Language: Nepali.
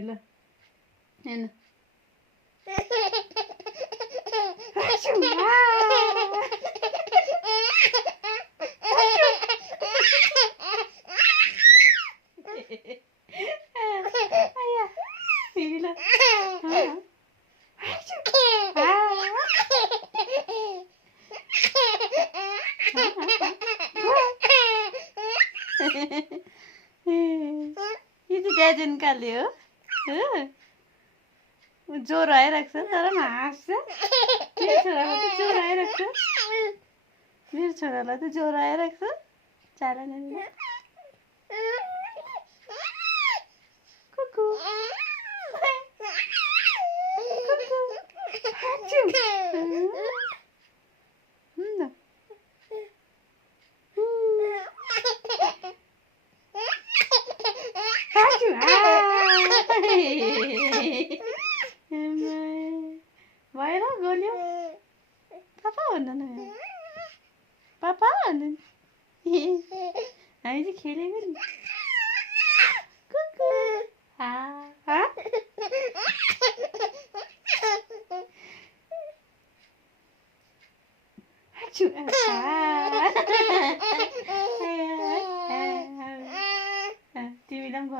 ल हेर्नु यो चाहिँ दाजु निकाल्यो हो ज्वरो आइरहेको छ तर पनि हाँस्छ मेरो छोरालाई त ज्वरो आइरहेको छ मेरो छोरालाई त ज्वरो आइरहेको छ चाला नानी कुकु भएर गोल्यो पापा भन्नु न पापा भन्नु हामी चाहिँ खेलेको नि कुकु